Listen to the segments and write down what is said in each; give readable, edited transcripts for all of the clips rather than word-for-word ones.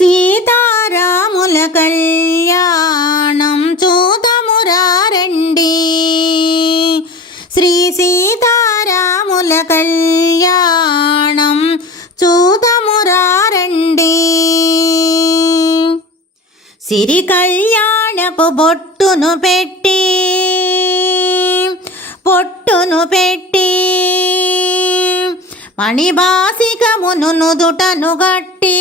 సీతారాముల కళ్యాణం చూతమురా రండి. శ్రీ సీతారాముల కళ్యాణం చూతమురా రండి. సిరి కళ్యాణపు బొట్టును పెట్టి మణిబాసికమును నుదుటను గట్టి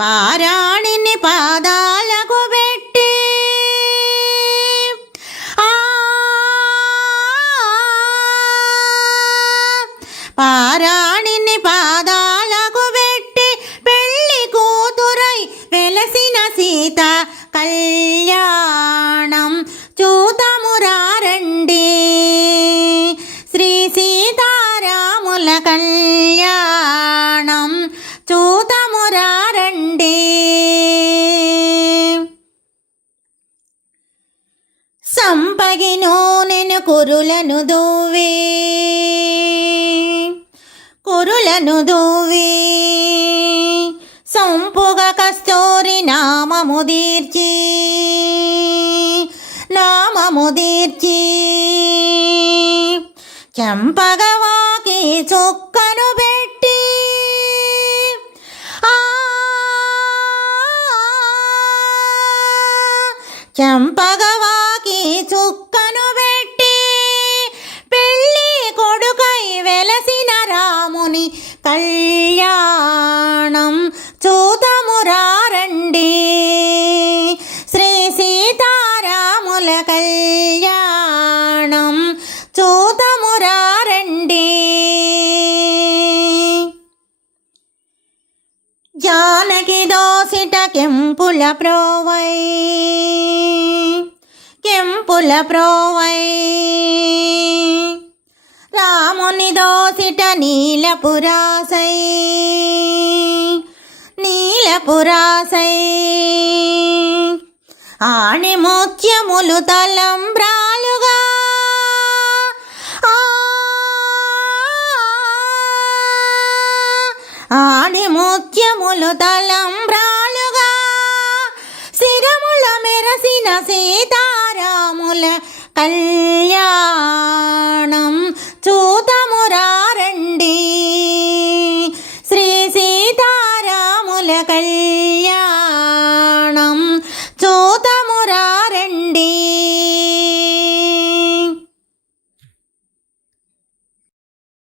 పారాణిని పాదాలకు పెట్టి పారాణిని పాదాలకు పెట్టి పెళ్లి కూతురై వెలసిన సీత కళ్యాణం చూతమురా రండి. శ్రీ సీతారాముల కళ్యాణం చూతమురా రండి. సంపగి నూనెను కురులను దూవి సంపుగ కస్తూరి నామము దీర్చి చెంపగవాకి చుక్కను పెట్టి చెంపగవాకి చుక్కను పెట్టి పెళ్ళి కొడుకై వెలసిన రాముని కళ్యాణం చూతమురా రండి. శ్రీ సీతారాముల కళ్యాణం చూతమురా రండి. జానకి దోసిట కెంపుల ప్రోవై రాముని దోసిట నీలపురాసై ఆణి ముత్యములు తలంబ్రాలుగా శిరముల మెరసిన సీతారాముల